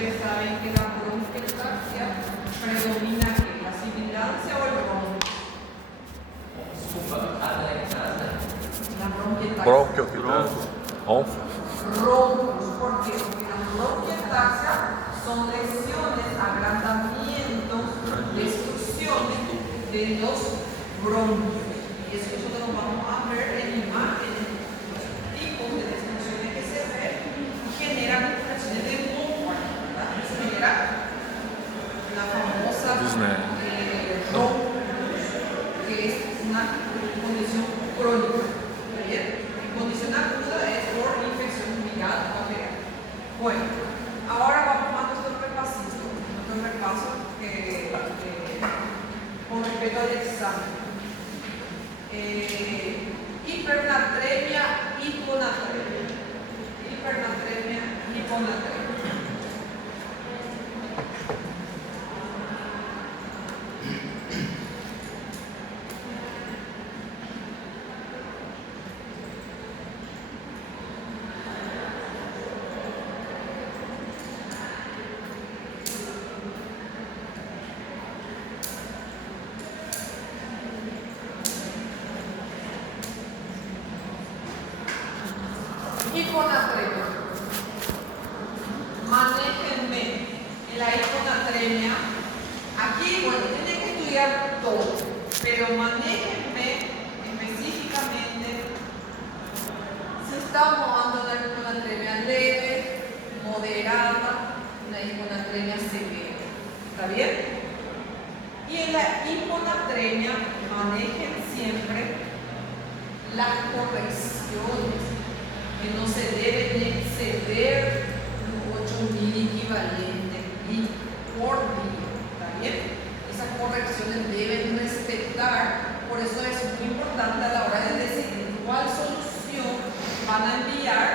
ustedes saben que la bronquiectasia predomina que la sibilancia o el bronquio. La bronquiectasia. Roncos, porque las bronquiectasia son lesiones, agrandamientos, destrucciones de los bronquios. Y eso nosotros vamos a ver en imágenes, los tipos de destrucciones que se ven generan lesiones de pulmón, ¿verdad? Se genera la famosa ronco, que es una condición crónica. ¿Está bien? Condición aguda es por infección viral o bacteriana. Bueno, ahora vamos a nuestro repaso con respecto al examen. Hipernatremia, hiponatremia. Hipernatremia, hiponatremia. Hiponatremia. Manéjenme en la hiponatremia. Aquí, bueno, tienen que estudiar todo, pero manéjenme específicamente si estamos hablando de una hiponatremia leve, moderada, una hiponatremia severa. ¿Está bien? Y en la hiponatremia manejen siempre las correcciones, que no se deben exceder los 8.000 equivalentes por día. ¿Está bien? Esas correcciones deben respetar, por eso es muy importante a la hora de decidir cuál solución van a enviar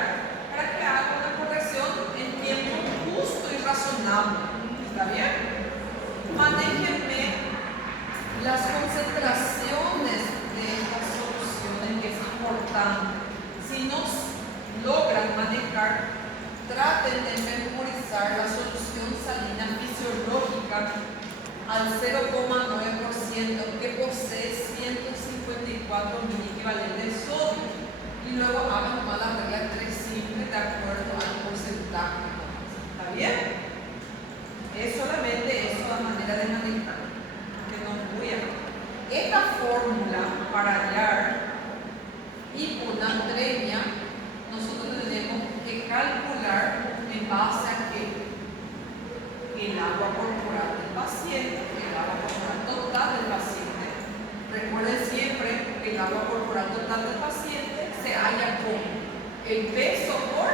para que hagan una corrección en tiempo justo y razonable. ¿Está bien? Manéjenme las concentraciones de estas soluciones, que es importante. Si no logran manejar, traten de memorizar la solución salina fisiológica al 0,9% que posee 154.000 equivalentes de sodio, y luego hagan nomás la regla 3 simple de acuerdo al porcentaje. ¿Está bien? Es solamente eso la manera de manejar, que no voy a. Esta fórmula para hallar hiponatremia, nosotros tenemos que calcular en base a que el agua corporal del paciente, el agua corporal total del paciente. Recuerden siempre que el agua corporal total del paciente se halla con el peso por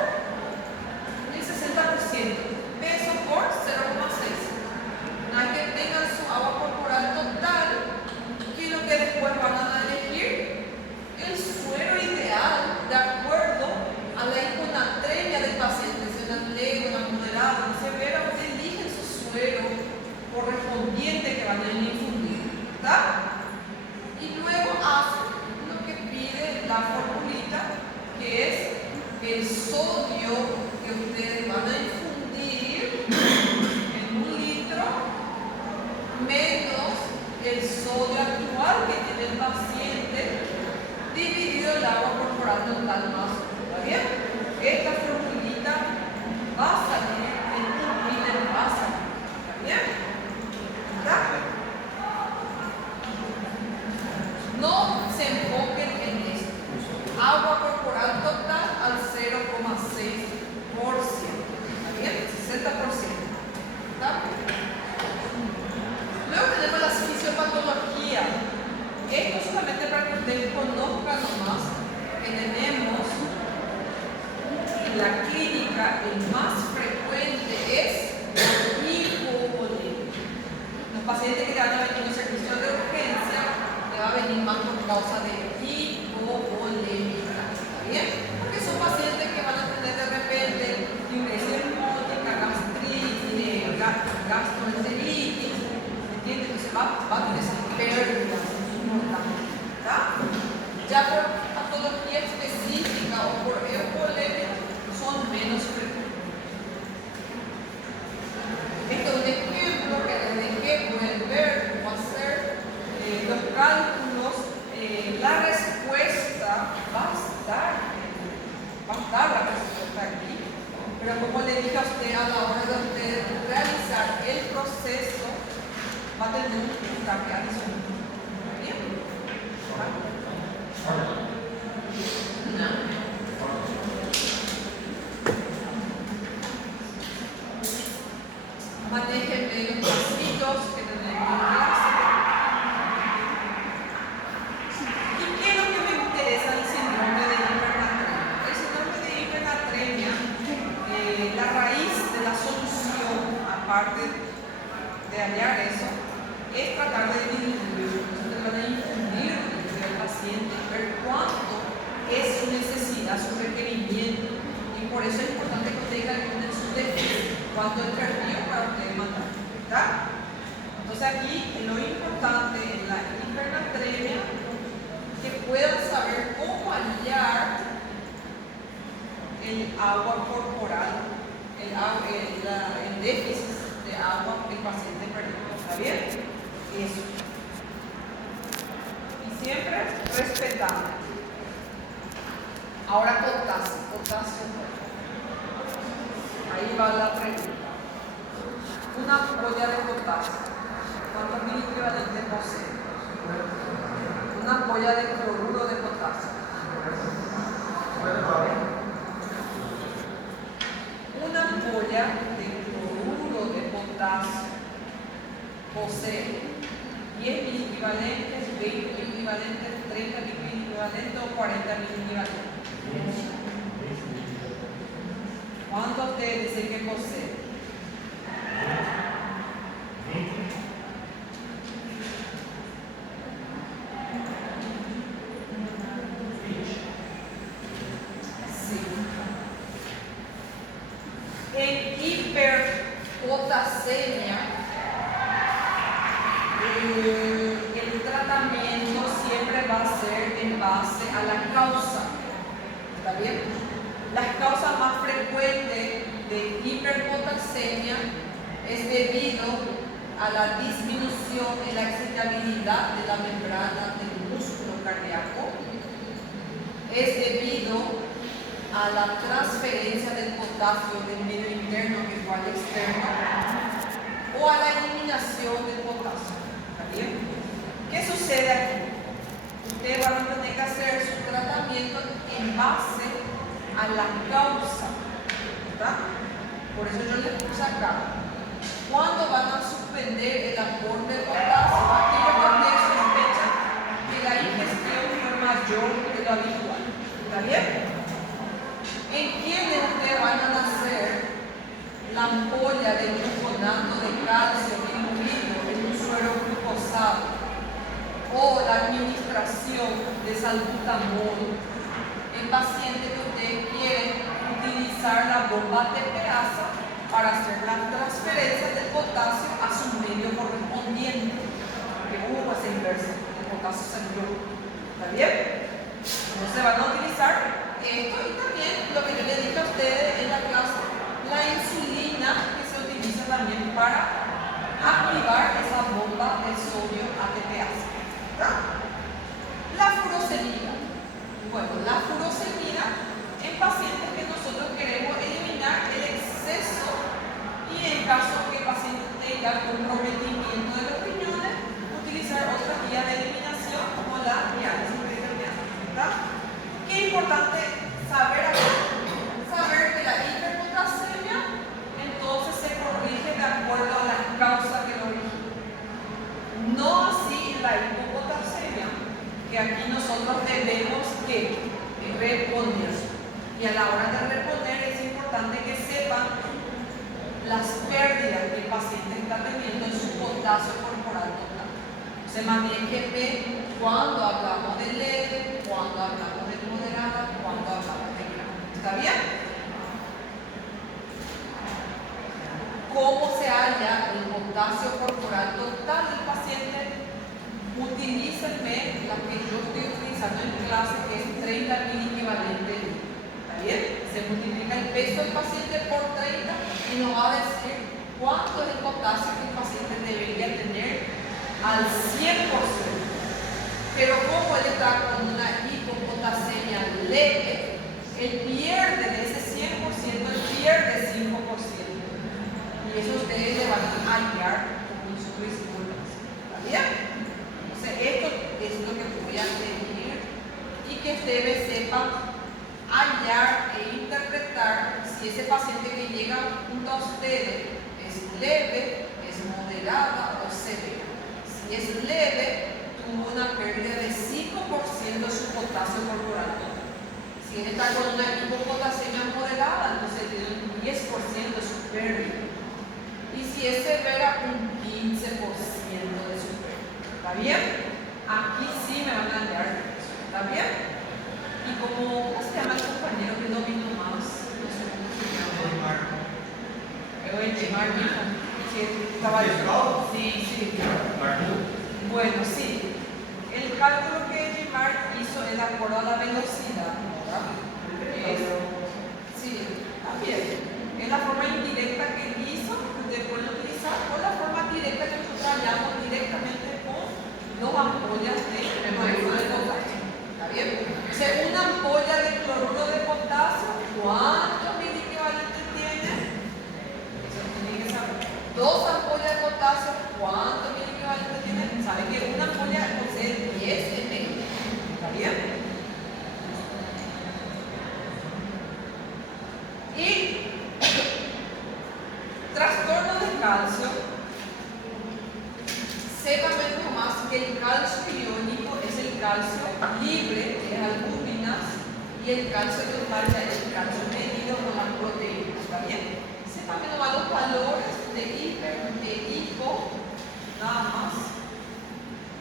el 60%, peso por 0,6. No hay que tengan su agua corporal total, que lo que después van a elegir el suero ideal de acuerdo a la hiponatremia del paciente, si una leve, una moderada, una severa, ustedes eligen su suero correspondiente que van a infundir, ¿verdad? Y luego hacen lo que pide la formulita, que es el sodio que ustedes van a infundir en 1 litro menos el sodio actual que tiene el paciente dividido el agua corporal total más. ¿Está bien? Esta formulita va a salir en 1 liter, va a salir. ¿Está bien? ¿Está? No se enfoquen en esto. Agua corporal total al 0,6%. ¿Está bien? 60%. ¿Está? Luego tenemos las fisiopatologías. Esto solamente para que ustedes conozcan nomás que tenemos en la clínica el más frecuente es la hipovolemia. Los pacientes que van a venir en un servicio de urgencia le va a venir más por causa de hipovolemia. ¿Está bien? Porque son pacientes que van a tener de repente diuresia hemótica, gastritis, gastroenteritis, ¿entiendes? Entonces va a tener esas pérdidas importantes. ¿Está? Ya por patología específica o por eubolemia son menos frecuentes. La respuesta va a estar la respuesta aquí, pero como le dije a usted, a la hora de usted realizar el proceso, va a tener un puntaje adicional. ¿Bien? Manéjenme los pasitos que tenemos en clase. ¿Y qué es lo que me interesa del síndrome de hipernatremia? El síndrome de hipernatremia, la raíz de la solución, aparte de hallar eso, es tratar de disminuir, tratar de infundir al paciente, ver cuánto es su necesidad, su requerimiento, y por eso es importante que tenga en su déficit cuánto es el para ustedes mandar, ¿verdad? Entonces aquí lo importante en la hipernatremia que puedan saber cómo hallar el agua corporal, el déficit de agua que el paciente perdió. ¿Está bien? Eso. Y siempre respetando. Ahora potasio. Ahí va la pregunta. Una ampolla de potasio, ¿cuántos miliequivalentes posee? Una ampolla de cloruro de potasio. Una ampolla de cloruro de potasio posee 10 miliequivalentes, 20 miliequivalentes, 30 miliequivalentes o 40 miliequivalentes. ¿Cuántos de ustedes dicen que posee? En hiperpotasemia, el tratamiento siempre va a ser en base a la causa. ¿Está bien? Las causas más frecuentes de hiperpotasemia es debido a la disminución en la excitabilidad de la membrana del músculo cardíaco, es debido a la transferencia del potasio del medio interno que fue al externo o a la eliminación del potasio. ¿Está bien? ¿Qué sucede aquí? Ustedes van a tener que hacer su tratamiento en base a la causa, ¿verdad? Por eso yo les puse acá. ¿Cuándo van a suspender el aporte de potasio? Aquellos donde sospechan que la ingestión fue mayor de lo habitual. ¿Está bien? ¿En quiénes ustedes van a hacer la ampolla de gluconato de calcio diluido en un suero glucosado o la administración de salbutamol en pacientes que ustedes quieren utilizar la bomba TPasa para hacer la transferencia del potasio a su medio correspondiente? Que hubo esa inversa, el potasio salió. ¿Está bien? Entonces van a utilizar esto y también lo que yo les dije a ustedes en la clase, la insulina que se utiliza también para activar esa bomba de sodio ATPase. ¿Verdad? La furosemida. Bueno, la furosemida en pacientes que nosotros queremos eliminar el exceso y en caso que el paciente tenga comprometimiento de los riñones, utilizar otra vía de eliminación como la diálisis peritoneal. ¿Verdad? Qué importante saber que la hiperpotasemia entonces se corrige de acuerdo a las causas que lo originan. No así la hipopotasemia, que aquí nosotros debemos que reponer. Y a la hora de reponer es importante que sepan las pérdidas que el paciente está teniendo en su potasio corporal total. Se manéjenme cuando hablamos de leve, cuando hablamos de moderada, cuando hablamos de grave. ¿Está bien? ¿Cómo se halla el potasio corporal total del paciente? Utilícenme la que yo estoy utilizando en clase, que es 30 miliequivalentes. ¿Está bien? Se multiplica el peso del paciente por 30 y nos va a decir cuánto es el potasio que el paciente debería tener al 100%. ¿Qué Pero como él está con una hipopotasemia leve, él pierde de ese 100%, él pierde 5%. Y eso ustedes le van a hallar con sus disculpas. ¿Está bien? Entonces, esto es lo que voy a pedir y que ustedes sepan hallar e interpretar si ese paciente que llega junto a ustedes es leve, es moderada o severa. Si es leve, tuvo una pérdida de 5% de su potasio corporal. Si él está con una hipopotasemia moderada, entonces tiene un 10% de su pérdida. Y si es severa, un 15% de su pérdida. ¿Está bien? Aquí sí me van a hallar eso. ¿Está bien? Y como, ¿cómo se llama el compañero que no vino más? No sé cómo se llama. Mar dijo. Sí, estaba sí, sí. Bueno, sí. El cálculo que Mar hizo es de acuerdo a la velocidad, ¿verdad? Sí, también. Es la forma indirecta que él hizo, usted puede utilizar, o la forma directa que nosotros hallamos directamente con dos ampollas de cloruro de potasio. ¿Está bien? O sea, una ampolla de cloruro de potasio, ¿cuántos miliequivalentes tiene? Eso tienen que saber. Dos ampollas de potasio, ¿cuántos miliequivalentes tiene? Saben que una ampolla posee 10 ml. ¿Está bien? Y trastorno de calcio, sepan más que el calcio iónico es el calcio libre de albúminas y el calcio total es el calcio medido con las proteínas. ¿Está bien? Sepan nomás los valores de hiper, de hipo, nada más,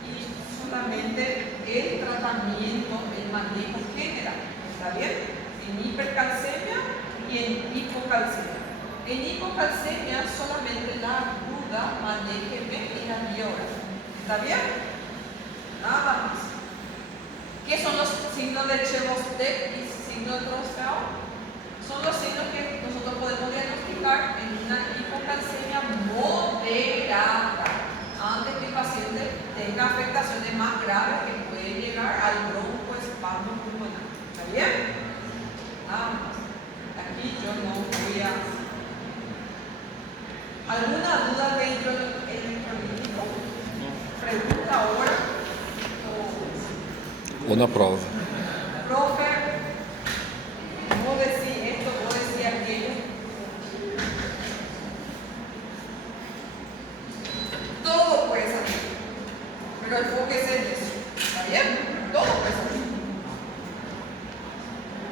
y solamente el tratamiento, el manejo general. ¿Está bien? En hipercalcemia y en hipocalcemia. En hipocalcemia solamente la aguda, manéjeme y la biora. ¿Está bien? Nada más. ¿Qué son los signos de Chebostek y signos de Trousseau? Son los signos que nosotros podemos diagnosticar en una hipocalcemia moderada antes que el paciente tenga afectaciones más graves que pueden llegar al broncoespasmo pulmonar. ¿Está bien? Nada más. Aquí yo no voy a... ¿Alguna duda de electrolítico? ¿Pregunta ahora? Una prova. Profe, vos decís esto, vos decís aquello. Todo puede salir, pero enfóquese en eso. ¿Está bien? Todo puede salir.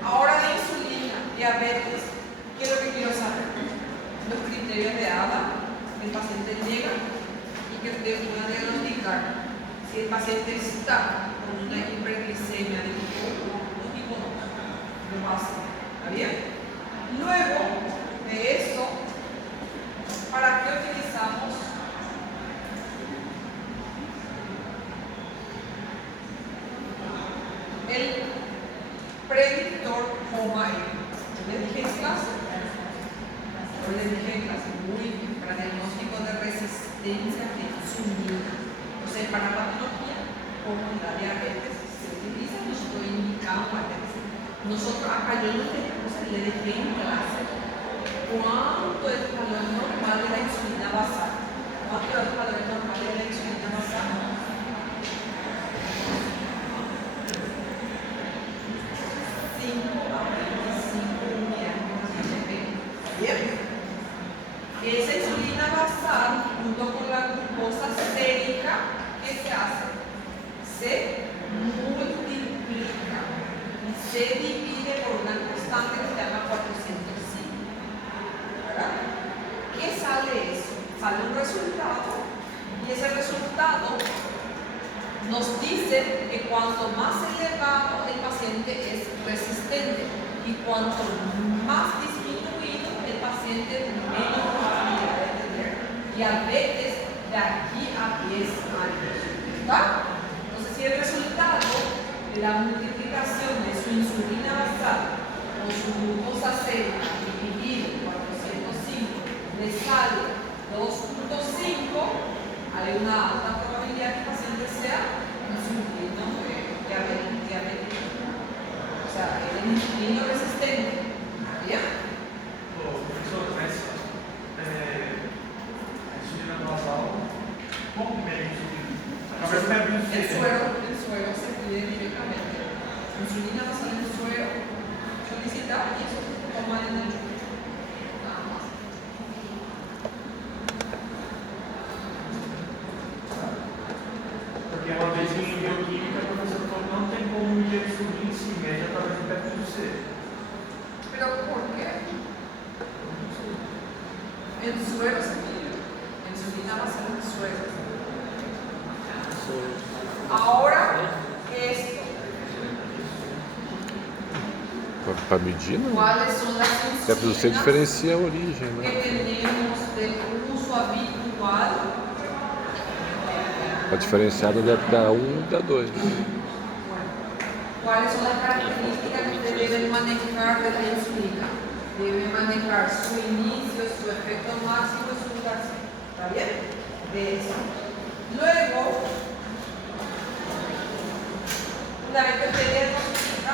Ahora de insulina, diabetes, ¿qué es lo que quiero saber? Los criterios de ADA, el paciente llega y que ustedes puedan diagnosticar si el paciente está con una hiperglicemia de tipo 1 o tipo 2. Lo básico. ¿Está bien? Luego de eso, ¿para qué utilizamos el predictor HOMA-E? ¿Les dije en clase? Yo les dije en clase, muy bien, para diagnóstico de resistencia de insulina. O sea, para patología como la diabetes se utiliza, nosotros indicamos a veces. Nosotros acá yo no tenemos, le dejé en clase cuánto es el valor normal de la insulina basal. ¿Cuánto es el valor normal de la insulina basal? 5 a 25 unidades de ¿bien? Esa insulina basal, junto con la glucosa sérica, ¿qué se hace? Se multiplica y se divide por una constante que se llama 405. ¿Verdad? ¿Qué sale eso? Sale un resultado y ese resultado nos dice que cuanto más elevado el paciente es resistente y cuanto más disminuido el paciente menos probabilidad de tener diabetes de aquí a 10 años. ¿Está? Entonces, si el resultado de la multiplicación de su insulina basal con su glucosa sérica dividido 405 le sale 2.5, hay una alta probabilidad que el paciente sea insulino sea, el insulino resistente. ¿Está bien? Professor, mas a insulina basal, como que é a insulina? A cabeça não é bem El suero se pide directamente. Insulina basal en suero, solicitar y eso se toma en el ayuno. Nada más. Porque uma vez em bioquímica, a professora falou que não tem como medir a insulina em si média através do péptido C. ¿Pero por qué? El suero se pide. Insulina basal en suero. Ahora, esto. Para medir, não. ¿Cuáles son las Até para você insulinas diferencia a origem, que né? tenemos de uso habitual? Para diferenciar da 1 e da 2. ¿Cuáles son las características que usted debe manejar de la insulina? Debe manejar su inicio, su efecto máximo y su duración. ¿Está bien? De eso. Luego, una vez que usted diagnostica,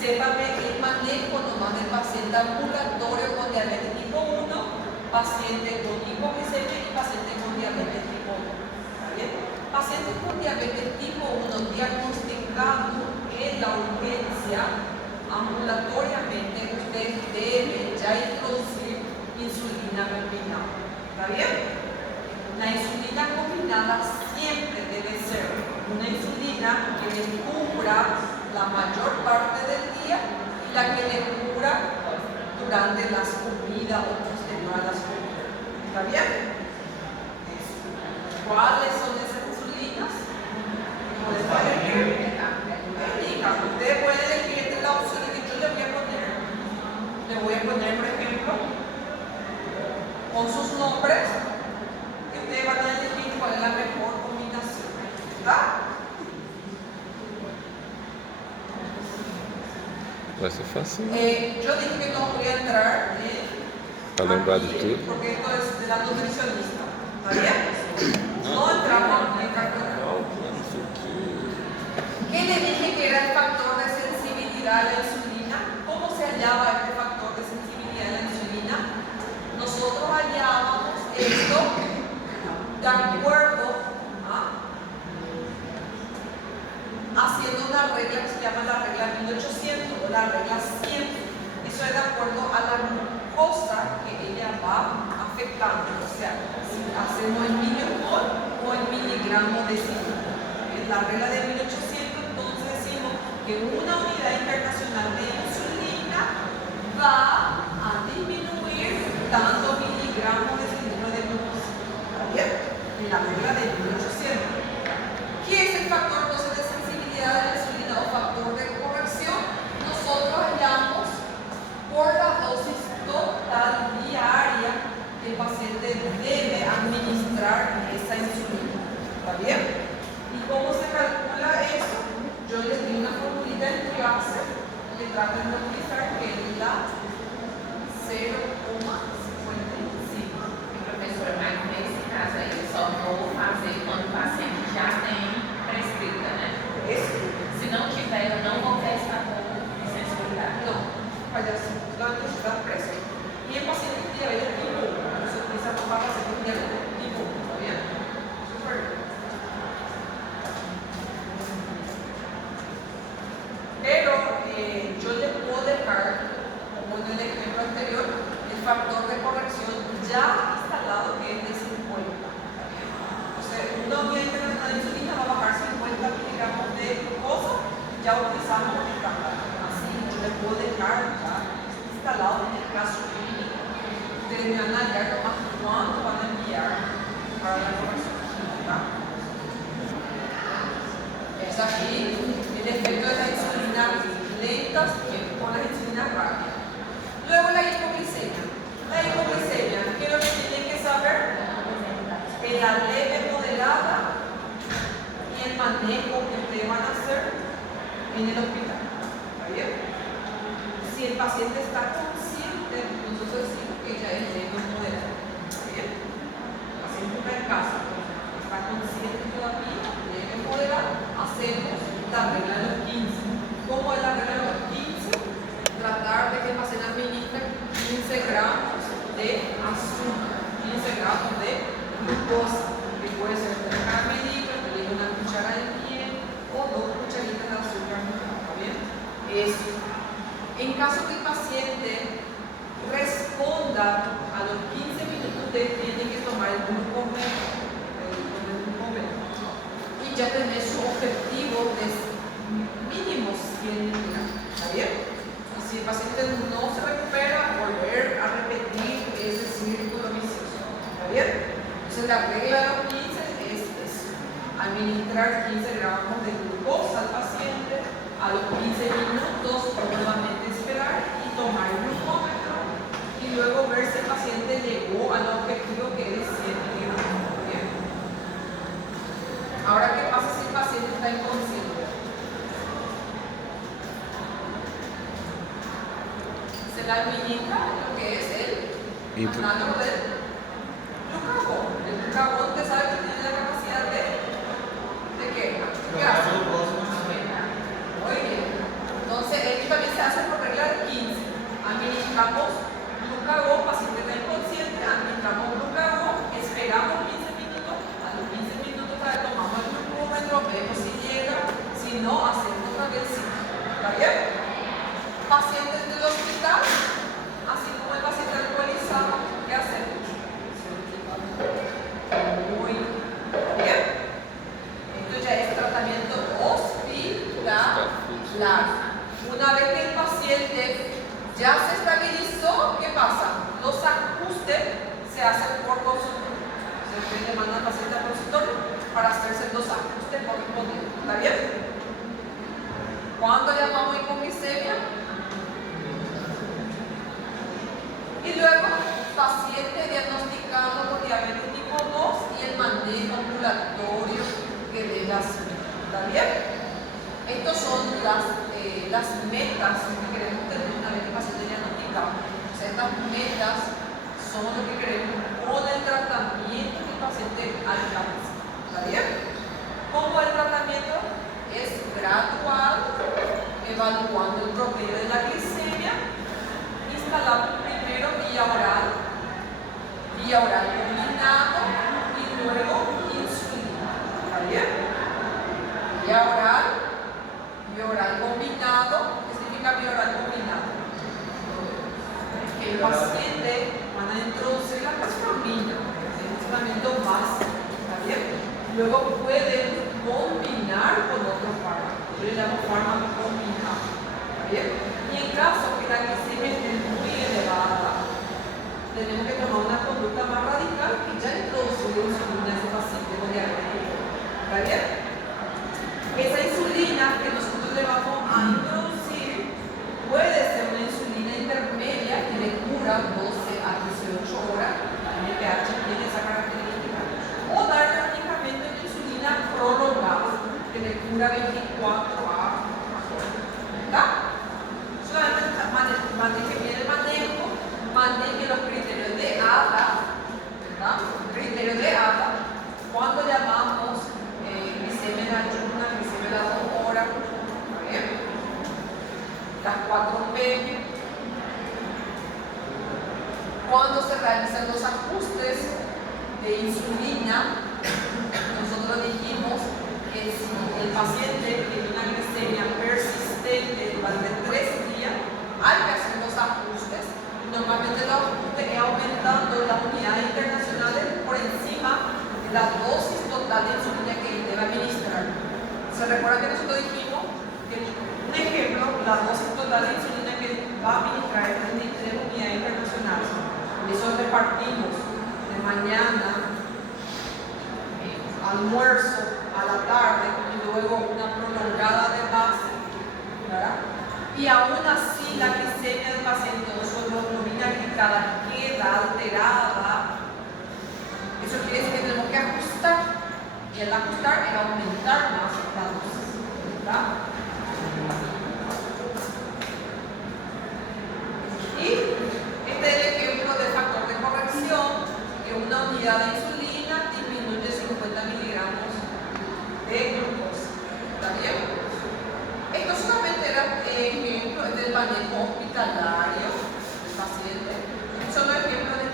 sépame el manejo nomás del paciente ambulatorio con diabetes tipo 1, paciente con hipoglucemia y paciente con diabetes tipo 1. ¿Está bien? Pacientes con diabetes tipo 1 diagnosticados en la urgencia ambulatoriamente, usted debe ya introducir insulina combinada. ¿Está bien? La insulina combinada siempre debe ser una insulina que le cubra la mayor parte del día y la que le cubra durante las comidas o posterior a las comidas. ¿Está bien? ¿Cuáles son esas insulinas? Puede elegir. Usted puede elegir entre las opciones que yo le voy a poner. Le voy a poner, por ejemplo, con sus nombres, y ustedes van a elegir cuál es la mejor combinación. ¿Está? Vai ser fácil. Yo dije que no voy a entrar Para lembrar de aquí, tudo. porque esto es de la nutricionista. ¿Está bien? No entramos en cartón. ¿Qué le dije que era el factor de sensibilidad a la insulina? ¿Cómo se hallaba este factor de sensibilidad a la insulina? Nosotros hallábamos esto de acuerdo haciendo una regla que se llama la regla 1800 o la regla 100. Eso es de acuerdo a la glucosa que ella va afectando. O sea, si hacemos en milimol o en miligramos de cilindro. En la regla de 1800, entonces decimos que una unidad internacional de insulina va a disminuir tanto miligramos de cilindro de glucosa. ¿Está bien? En la regla de 1800. ¿Qué es el factor entonces de sensibilidad de la insulina o factor de corrección? Nosotros hallamos por la dosis total diaria que el paciente debe administrar esa insulina. ¿Está bien? ¿Y cómo se calcula eso? Yo les di una formulita en clase que traten de utilizar, que es la 0,55. Professora, mas nesse caso aí, eu só vou fazer quando o paciente já tem prescrita, né? Se não tiver, eu não vou testar com sensibilidade. No, falla la presa. Y el paciente que tiene diabetes tipo 1, se utiliza para pacientes con diabetes tipo 1, ¿está bien? Súper bien. Pero yo le puedo dejar, como en el ejemplo anterior, el factor de corrección ya instalado que es de 50. Entonces, una unidad internacional de insulina va a bajar 50 miligramos de glucosa, ya utilizamos el estándar. Así, yo le puedo dejar ya instalado en el caso clínico. Ustedes me van a hallar nomás cuánto van a enviar para la corrección. ¿Está? Es aquí el efecto de la insulina lenta con la insulina rápida. Luego la hipoglicemia. La hipoglicemia, ¿qué es lo que tienen que saber? En la leve moderada y el manejo que ustedes van a hacer en el hospital. ¿Está bien? Si el paciente está consciente, nosotros decimos que ya es leve moderada. ¿Está bien? El paciente está en casa, está consciente todavía, leve moderada, hacemos la regla de los 15. ¿Cómo es la regla de los 15? de azúcar, 15 gramos de glucosa, que puede ser 3 caramelitos, que le una cuchara de miel o 2 cucharitas de azúcar, ¿está bien? Eso. En caso que el paciente responda a los 15 minutos, usted tiene que tomar el glucómetro. Y ya tener su objetivo de mínimo 100 miligramos. ¿Está bien? Y si el paciente no se recupera, volver a repetir ese círculo vicioso. ¿Está bien? Entonces la regla de los 15 es administrar 15 gramos de glucosa al paciente, a los 15 minutos nuevamente esperar y tomar el glucómetro y luego ver si el paciente llegó al objetivo que es 100 miligramos. ¿Bien? Ahora, ¿qué pasa si el paciente está inconsciente? Se le administra lo que es el análogo del glucagón. El glucagón, ¿usted sabe que tiene la capacidad de qué? ¿Qué hace? Muy bien. Entonces, esto también se hace por regla de 15. Administramos glucagón, paciente está inconsciente, administramos glucagón, esperamos 15 minutos, a los 15 minutos tomamos el glucómetro, vemos si llega, si no, hacemos otra vez el ciclo. ¿Está bien? Pacientes del hospital, así como el paciente alcoholizado, ¿qué hacemos? Muy bien. Esto ya es tratamiento hospitalar. Una vez que el paciente ya se estabilizó, ¿qué pasa? Los ajustes se hacen por consultorio. Se demanda al paciente al consultorio para hacerse los ajustes correspondientes. ¿Está bien? ¿Cuándo llamamos hipoglicemia? Y luego, paciente diagnosticado con diabetes tipo 2 y el manejo ambulatorio que debe hacer. ¿Está bien? Estas son las metas que queremos tener una vez que el paciente diagnosticado. O sea, estas metas son lo que queremos con el tratamiento que el paciente alcanza. ¿Está bien? ¿Cómo el tratamiento es gradual, evaluando el promedio de la glicemia, instalamos primero vía oral combinado y luego insulina. ¿Está bien? Vía oral combinado. ¿Qué significa vía oral combinado? Que el paciente van a introducir la metformina, el tratamiento básico. ¿Está bien? Luego pueden combinar con otros fármacos. Yo le llamo fármaco combinado. ¿Está bien? Y en caso que la glicemia esté muy elevada, tenemos que tomar una conducta más radical y ya introducir insulina a ese paciente con diabetes. ¿Está bien? Esa insulina que nosotros le vamos a introducir puede ser una insulina intermedia que le cura 12 a 18 horas. La NPH tiene esa característica. O dar prácticamente una insulina prolongada que le cura 24 a 4 horas. ¿Está? Solamente maneje bien el manejo, maneje los criterios de ADA, ¿verdad? Criterios de ADA, cuando llamamos glicemia en ayuna, glicemia a las 2 horas, ¿está bien? Las 4 PM. Cuando se realizan los ajustes de insulina, nosotros dijimos que si el paciente tiene una glicemia persistente durante 3 días, hay que hacer los ajustes. Normalmente los ajustes es aumentando las unidades internacionales por encima de la dosis total de insulina que debe administrar. ¿Se recuerda que nosotros dijimos que, un ejemplo, la dosis total de insulina que va a administrar es 33 unidades internacionales? Eso repartimos de mañana, almuerzo, a la tarde y luego una prolongada de base, ¿verdad? Y aún así la glicemia del paciente, nosotros hemoglobina glicada queda alterada. Eso quiere decir que tenemos que ajustar, y al ajustar es aumentar más la dosis, ¿verdad? Y este es el ejemplo del factor de corrección, que una unidad de insulina disminuye 50 miligramos de glucosa. ¿Está bien? Esto solamente era ejemplo del manejo hospitalario del paciente. Son los ejemplos de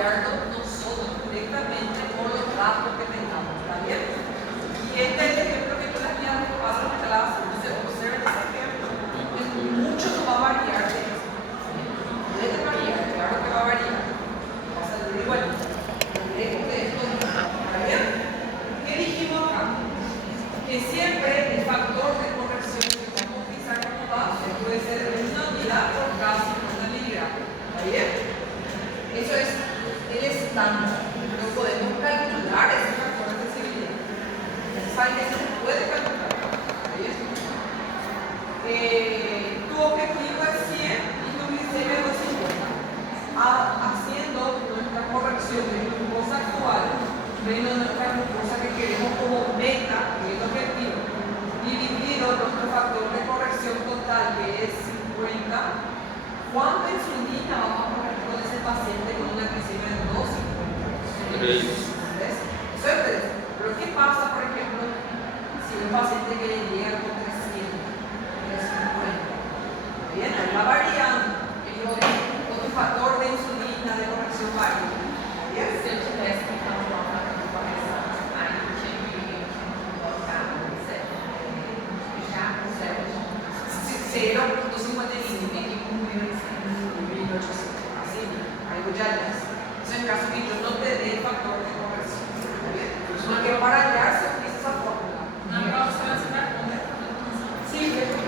variarlo nosotros directamente por los datos que tengamos, ¿está bien? Y este es el ejemplo que yo les voy a dar en clase, entonces observen ese ejemplo, que mucho no va a variar de eso. Debe variar, claro que va a variar. Va a salir igual. Lejos de esto, ¿está bien? ¿Qué dijimos acá? Que siempre el factor de corrección que vamos a utilizar como base puede ser una unidad por cada 50 miligramos. ¿Está bien? Eso es el estándar. No podemos calcular ese factor de sensibilidad. ¿Saben que se puede calcular? ¿Está bien? Tu objetivo es 100 y tu glicemia es 250. Haciendo nuestra corrección de glucosa actual, viendo nuestra glucosa que queremos como meta, que es el objetivo, dividido nuestro factor de corrección total, que es 50, ¿cuánta insulina vamos a poner con ese paciente con una glicemia de 250? ¿Ves? Eso es 3. Pero ¿qué pasa, por ejemplo, si un paciente que le llega con 300, 350? Bien, ahí va variando. Con tu factor de insulina, de corrección varia. Bien. Se eu tivesse que calcular uma correção, aí eu tinha que colocar já com 0,55 e com 1.800. así, algo ya es. Eso en caso que yo no te dé el factor de corrección. ¿Está bien? Porque para hallar se utiliza esa fórmula. Na prova você vai se dar conta. Sí, porque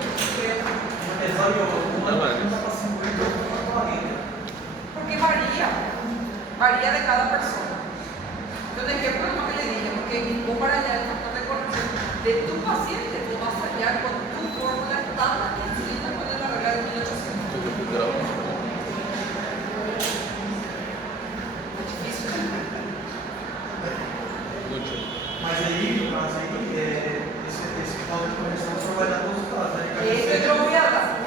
varía de cada persona. Entonces, ¿qué problema que le dije? Porque vos para hallar el factor de corrección de tu paciente, tú vas a hallar con tu fórmula estándar de insulina con la regla de 1800. Es difícil. Mas aí, no caso aí, esse cálculo de correção só vai dar resultado, né? Esse eu voy a dar.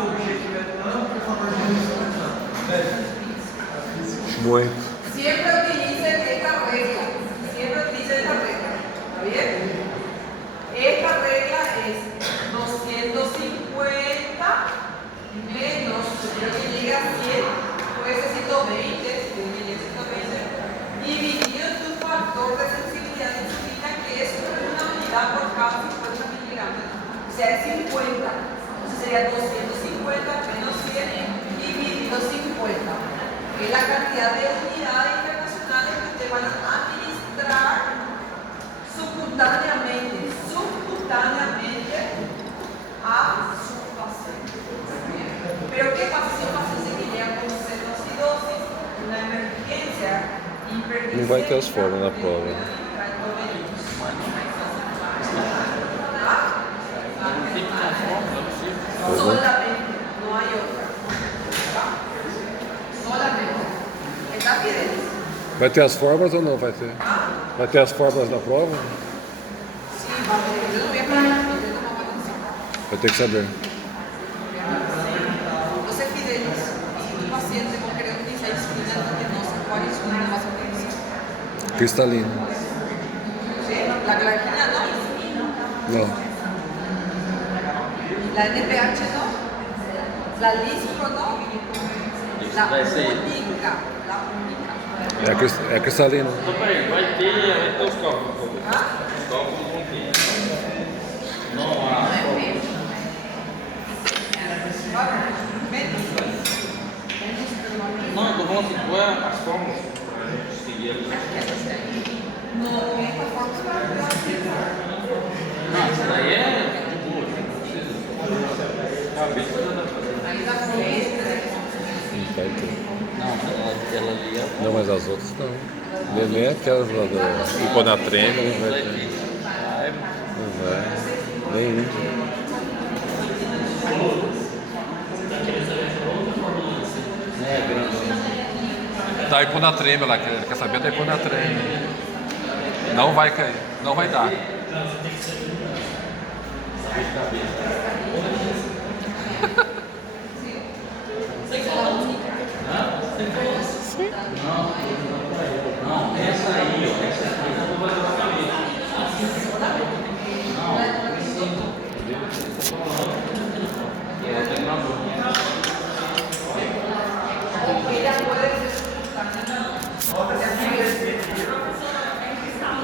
O objetivo é tanto, o favor de redução é tanto. Muito. Siempre utilicen esta regla. Siempre utilicen esta regla. ¿Está bien? Esta regla es 250 menos, creo que llega a 100, puede ser 120, creo que llega a 120, dividido en tu factor de sensibilidad de insulina, que es una unidad por cada 50 miligramos. O sea, es 50. Entonces sería 250 menos 100 dividido 50. Que es la cantidad de unidades internacionales que te van a administrar subcutáneamente a su paciente. Pero ¿qué pasa si un paciente que llega con cetoacidosis, una emergencia, hiperglicemia? Não vai ter as formas na prova. Solamente, no hay otra. Solamente. ¿Está bien? Vai ter as fórmulas ou não vai ter? Vai ter as fórmulas na prova? Sí, yo no voy a poner, yo no voy a decir. Vai ter que saber. Entonces, Fidelis, si un paciente con querer utilizar insulina endovenosa, ¿cuál insulina vas a utilizar? Cristalino. ¿Sí? La glargina no. Não. La NPH no. La Lispro no. La única. La única. É cristalino. Então, peraí, vai ter os cálculos. ¿Ah? Os cálculos vão ter. Não No há. es menos. Menos. Não, eu tô falando assim, qual é as fórmulas para seguir ali? No, esta fórmula Não, isso daí é de boa, não precisa. Cabeça nada a fazer. ahí está por este. Não vai ter. Não, ela ali é. Não, mas as outras não. Nem aquelas lá do hiponatremia não vai ter. Não vai. Nem índio. É grande. Da hiponatremia lá, que quer saber da hiponatremia. Não vai cair, não vai dar. Não, essa aí, ó. Essa aqui não vai dar pra cabeça. Não, ela tem uma boca. Ella puede ser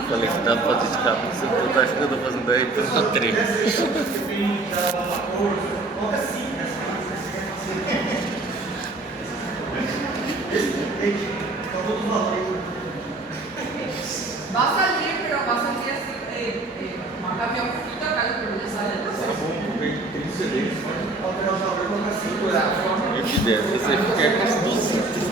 falei que dá pra dedicar pra você, porque eu acho que eu tô fazendo aí pra treino. Va a salir, pero va a salir así, marca mi hojita acá, pero ya sale. Eu que deve, você quer com as 200.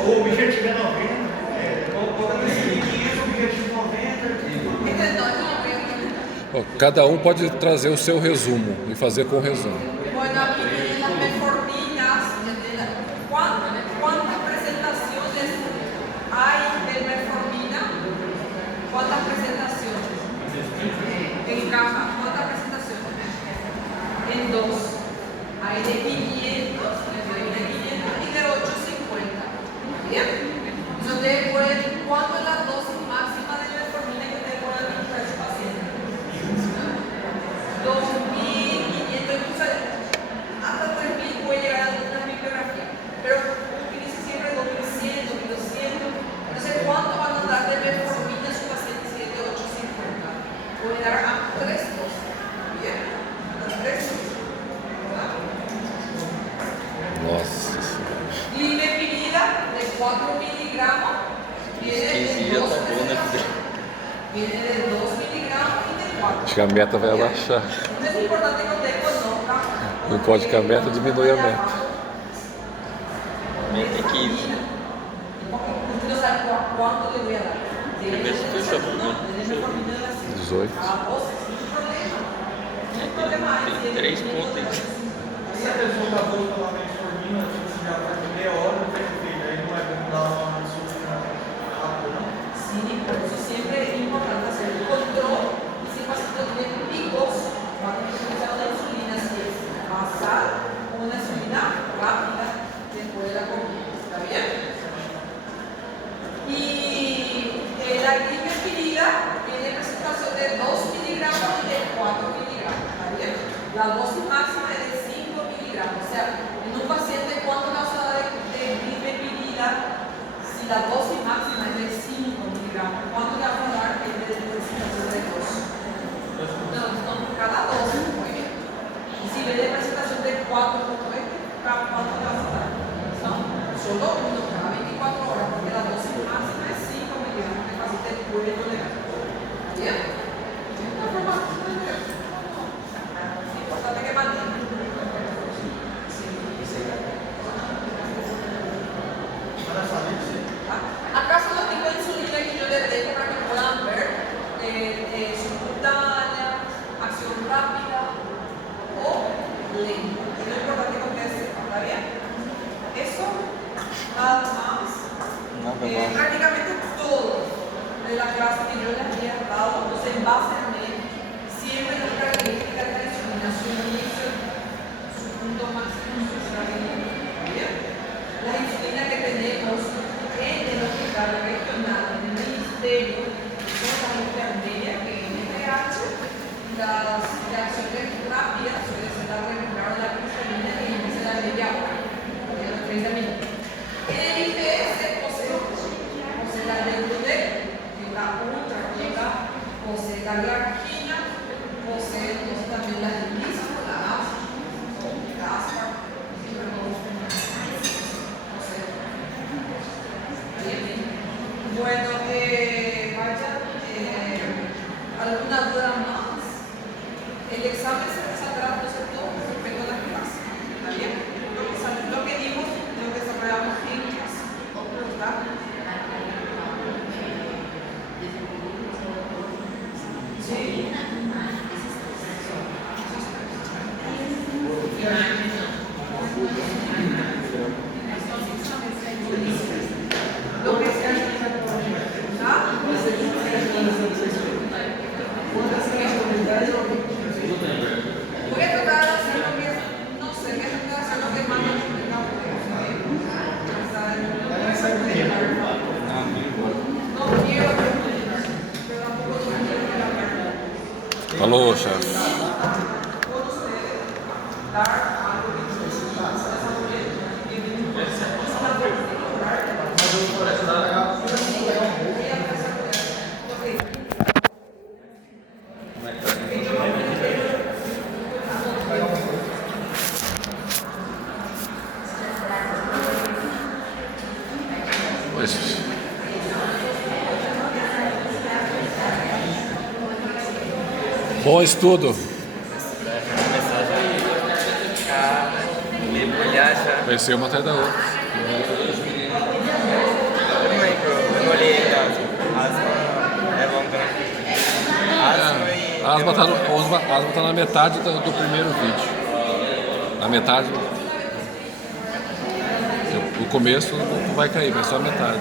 O objetivo é 90, bota nesse link isso, o objetivo 90. Ó, cada um pode trazer o seu resumo e fazer com o resumo. Bueno, aquí tienen las metforminas. ¿Cuántas presentaciones hay de metformina? ¿Cuántas presentaciones? En caja, ¿cuántas presentaciones? En dos. Hay de 500, y de 850. ¿Bien? Entonces ustedes pueden, ¿cuánto es la dosis máxima de metformina que ustedes pueden administrar a su paciente? 2.500, incluso hasta 3.000 puede llegar a alguna bibliografía, pero utilice siempre 2.100, 2.200. Entonces, ¿cuánto van a dar de metformina a su paciente si es de 850? Puede dar a 3 dosis. Bien, a 3 dosis. ¿Verdad? Nossa. Y limepirida de 4 miligramos viene de 2 presentaciones. Viene de 2 miligramos y de 4. Acho que a meta vai abaixar. Es importante que usted conozca. Não pode que a meta diminui a meta. Meta é 15. Usted no sabe cuánto le voy a dar. Primeiro você fechou por mim. 18. Tem 3 pontos. Se a pessoa está boa pela metformina, tipo assim, já faz meia hora, não tem efeito, aí não é bom dar uma insulina rápida, não? Sí, por eso siempre es importante hacer el control. Y si el paciente tiene picos, va a tener que utilizar una insulina si es basal o una insulina rápida después de la comida. ¿Está bien? Y la limepirida tiene presentación de 2 miligramos y de 4 miligramos. ¿Está bien? La dosis máxima es de 5 miligramos. O sea, en un paciente, ¿cuánto le vas a dar de limepirida? Si la dosis máxima es de 5 miligramos, ¿cuánto le vas a dar de presentación de 2? No, son cada dosis, muy bien. Y si ve de presentación de 4, ¿cuánto le vas a dar? No, solo uno cada 24 horas, porque la dosis máxima es 5 miligramos que el paciente puede tolerar. ¿Bien? Es una forma es importante que mantenga. Acá son los tipos de insulina que yo les dejo para que puedan ver. Subcutánea, acción rápida o lenta. Es lo importante que ustedes sepan, ¿está bien? Eso, nada más. Prácticamente todo de la clase que yo les había dado, pues en base a mí, siempre las características de la insulina, su inicio, su punto máximo, su estabilidad. ¿Bien? La insulina que tenemos en el hospital regional, en el ministerio, son las enfermeras que en NPH, las reacciones rápidas suele ser la regular de la cristalina y en la media hora, de los 30 minutos. En el IPS posee la Leukodec, que es la ultra rica, posee la glargina, posee entonces también la lilisco, la aspa, bueno, vaya, ¿alguna duda más? El examen se saldrá, no sé todo, respecto a la clase. ¿Está bien? Lo que dimos, lo que desarrollamos en clase. ¿Está? Sí. Lo que sea. ¿Ah? Voy a tratar de hacer lo que, no sé, voy a tratar de hacer lo que más me no quiero, pero tampoco quiero que la verdad. Falou, chefe. Todos ustedes dar algo de Pois. Bom estudo. Mergulhar já. Conheci uma atrás da outra. Também que eu olhei asma é longa, né? Asma e. Asma tá na metade do primeiro vídeo. Na metade. O começo não vai cair, mas só a metade.